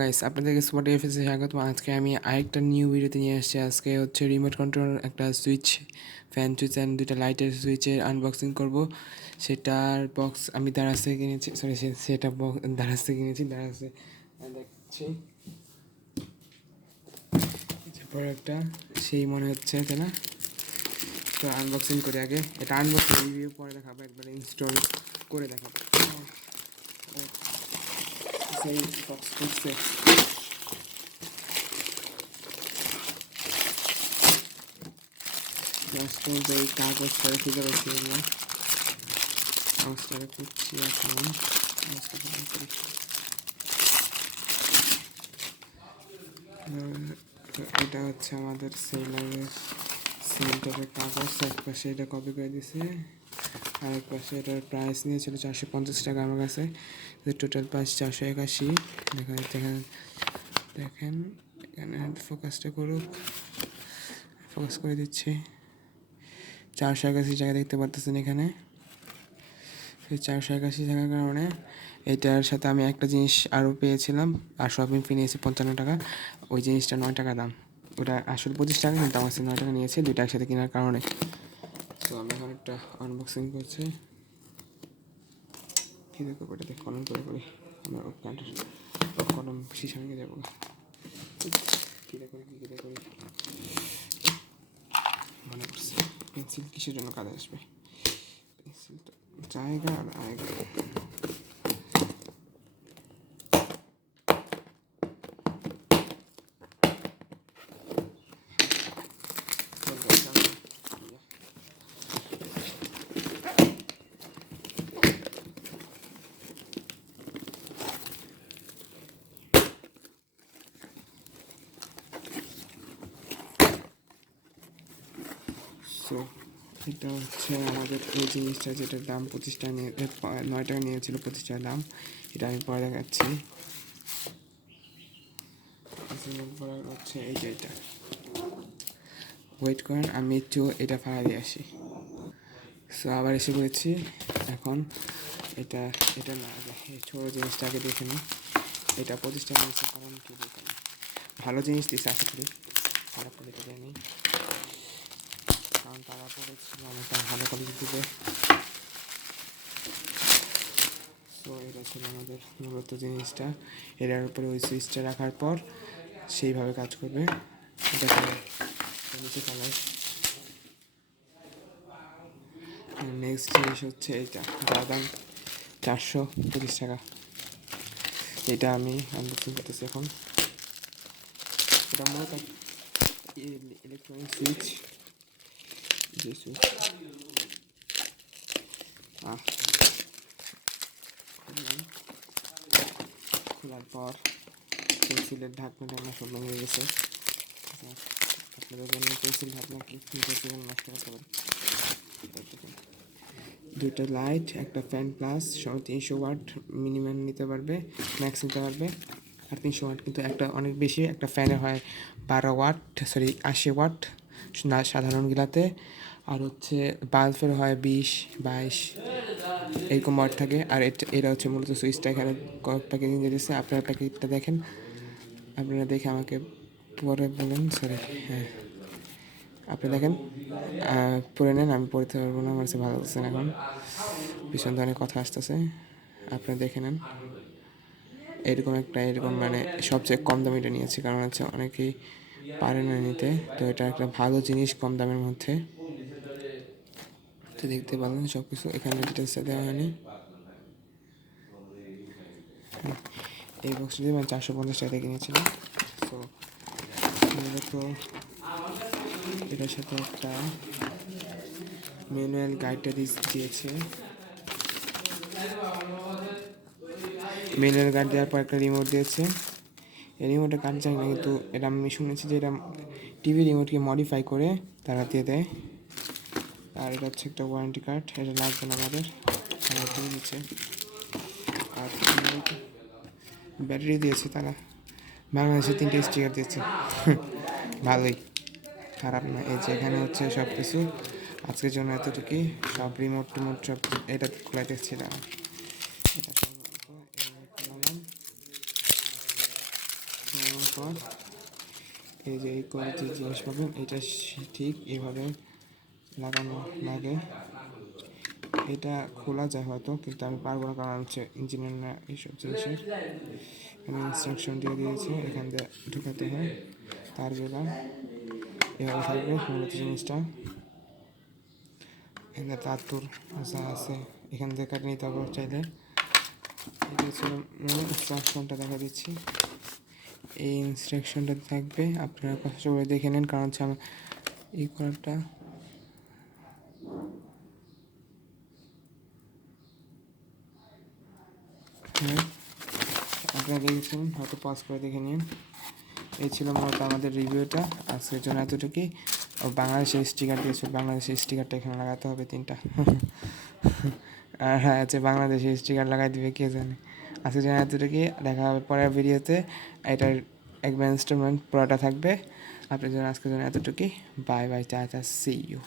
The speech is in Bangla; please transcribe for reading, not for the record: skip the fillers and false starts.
গাইস আপনাদেরকে স্পট এফএসে স্বাগতম। আজকে আমি আরেকটা নিউ ভিডিওতে নিয়ে আসছি। আজকে হচ্ছে রিমোট কন্ট্রোল একটা সুইচ, ফ্যান সুইচ অ্যান্ড দুইটা লাইটের সুইচের আনবক্সিং করব। সেটার বক্স আমি দারাজ থেকে কিনেছি, সরি সেটা দারাজ থেকে কিনেছি, দারাজে দেখছি প্রোডাক্টটা সেই মনে হচ্ছে, তাই না? তো আনবক্সিং করে আগে এটা আনবক্সিং রিভিউ পরে দেখাবো, একবারে ইনস্টল করে দেখাবো। সেই বক্স করছে জাস্ট এই কাগজটা রেখে রয়েছে, এগুলো কাগজটা করছি এখন। এটা হচ্ছে আমাদের সেলের সেলটারের কাগজ। এক পাশে এটা কপি করে দিছে, আর এক পাশে এটার প্রাইস নিয়েছিল 450 টাকা আমার কাছে। Total price 481। দেখেন দেখেন এখানে ফোকাসটা করুক, ফোকাস করে দিচ্ছি। 481 টাকা দেখতে পারতেছেন এখানে। সেই 481 টাকার কারণে এটার সাথে আমি একটা জিনিস আরও পেয়েছিলাম, আর শপিং ফি নিয়েছি 55 টাকা। ওই জিনিসটা 9 টাকা দাম, ওটা আসলে 25 টাকা, কিন্তু আমার কাছে 9 টাকা নিয়েছে দুইটা একসাথে কেনার কারণে। তো আমি এখন একটা আনবক্সিং করছি। কী দেখো ওটা দেখ, কলম করে করি আমার কলম শিশা ভেঙে যাবো। কী করি মনে করছি পেন্সিল কিসের জন্য কাজে আসবে, পেন্সিল তো জায়গা আর আয়গা। সো এটা হচ্ছে আমাদের এই জিনিসটা, যেটার দাম 25 টাকা নিয়ে 9 টাকা নিয়েছিল, 25 টাকা দাম। এটা আমি পরে দেখাচ্ছি। হচ্ছে এইটা ওয়েট করেন, আমি একটু এটা ফাড়া দিয়ে আসি। সো আবার এসে পড়েছি। এখন এটা এটা না, এই ছোটো জিনিসটাকে দেখে নিই। এটা 25 টাকা নিয়েছে, কারণ কি দেখে নিই, ভালো জিনিস দিচ্ছে আশা করি, খারাপ কোয়ালিটি দেয়নি, কারণ তারা বলেছিল অনেকটা ভালো কোয়ালিটি দিবে। তো এটা ছিল আমাদের মূলত জিনিসটা। এটার উপরে ওই সুইচটা রাখার পর সেইভাবে কাজ করবে। এটা নিচে কালার। নেক্সট জিনিস হচ্ছে এইটা, যার দাম 425 টাকা। এটা আমি আনবক্সিং করতেছি এখন। এটা মূলত ইলেকট্রনিক সুইচ, যে সুইচ খোলার পর পেন্সিলের ঢাকনা সব ভেঙে গেছে। আপনাদের জন্য পেন্সিল ঢাকনা পেন্সিল নষ্ট করতে পারেন। দুটো লাইট, একটা ফ্যান প্লাস 300 ওয়াট মিনিমাম নিতে পারবে, ম্যাক্স নিতে পারবে। আর 300 ওয়াট কিন্তু একটা অনেক বেশি। একটা ফ্যানে হয় 12 ওয়াট, সরি 80 ওয়াট না সাধারণ গিলাতে। আর হচ্ছে বাল্বের হয় 20-22 এরকম ওয়াট থাকে। আর এটা হচ্ছে মূলত সুইচটা। এখানে প্যাকেজিং দিয়ে দিচ্ছে, আপনারা প্যাকেটটা দেখেন, আপনারা দেখে আমাকে পরে বলেন। সরি, হ্যাঁ আপনি দেখেন, পড়ে নেন, আমি পড়তে পারবো না, আমার কাছে ভালো লাগছে না এখন, ভীষণ ধরনের কথা আসতেছে, আপনারা দেখে নেন। এরকম মানে সবচেয়ে কম দামিটা নিয়েছি, কারণ হচ্ছে অনেকেই পারে না নিতে। তো এটা একটা ভালো জিনিস কম দামের মধ্যে। তো দেখতে পারলেন সব কিছু এখানে ডিটেলসটা দেওয়া হয়নি। এই বক্সটা দিয়ে আমি 450 টাকা কিনেছিলাম। তো মূলত এটার সাথে একটা ম্যানুয়াল গাইডটা দিয়েছে। ম্যানুয়াল গাইড দেওয়ার পর একটা রিমোট দিয়েছে। এই রিমোটে কাজ যায় না, কিন্তু এটা আমি শুনেছি যে এটা টিভি রিমোটকে মডিফাই করে তারা দিয়ে দেয়। আর এটা হচ্ছে একটা ওয়ারেন্টি কার্ড, এটা লাগবে না আমাদের, তারা দিয়ে দিচ্ছে। আর ব্যাটারি দিয়েছে তারা, বাংলাদেশে 3টে স্টিকার দিয়েছে। ভালোই, খারাপ না। এই যে এখানে হচ্ছে সব কিছু। আজকের জন্য এতটুকুই। সব রিমোট টিমোট সব এটা খোলা দেখছিলাম। এটা লাগানোর পর এই যে এই কোয়ালিটির জিনিস পাবেন, এটা ঠিক এভাবে লাগানো লাগে। এটা খোলা যায় হয়তো, কিন্তু আমি পারবো না, কারণ হচ্ছে ইঞ্জিনিয়ার না এইসব জিনিসের। এখানে ইনস্ট্রাকশন দিয়ে দিয়েছে, এখান দিয়ে ঢুকাতে হয় তারগুলা, এভাবে থাকবে মূলত জিনিসটা। এখানে তারতুর যা আছে এখান থেকে কাটে নিতে হবে চাইলে। এটা ছিল ইনস্ট্রাকশনটা দেখা দিচ্ছি, এই ইনস্ট্রাকশনটা থাকবে, আপনারা কষ্ট করে দেখে নেন, কারণ হচ্ছে আমার এই করাটা হ্যাঁ আপনারা দেখেছেন, হয়তো পজ করে দেখে নিন। এই ছিল মূলত আমাদের রিভিউটা আজকের জন্য এতটুকুই। ও বাংলাদেশের স্টিকার দিয়েছে, বাংলাদেশের স্টিকারটা এখানে লাগাতে হবে 3টা। আর হ্যাঁ আছে, বাংলাদেশের স্টিকার লাগাই দিবে কে জানে। আজকের জন্য এতটুকুই, দেখা হবে পরের ভিডিওতে। এটার একবার ইনস্টলমেন্ট পুরোটা থাকবে। আপনার জন্য আজকের জন্য এতটুকুই। Bye bye, tata, see you.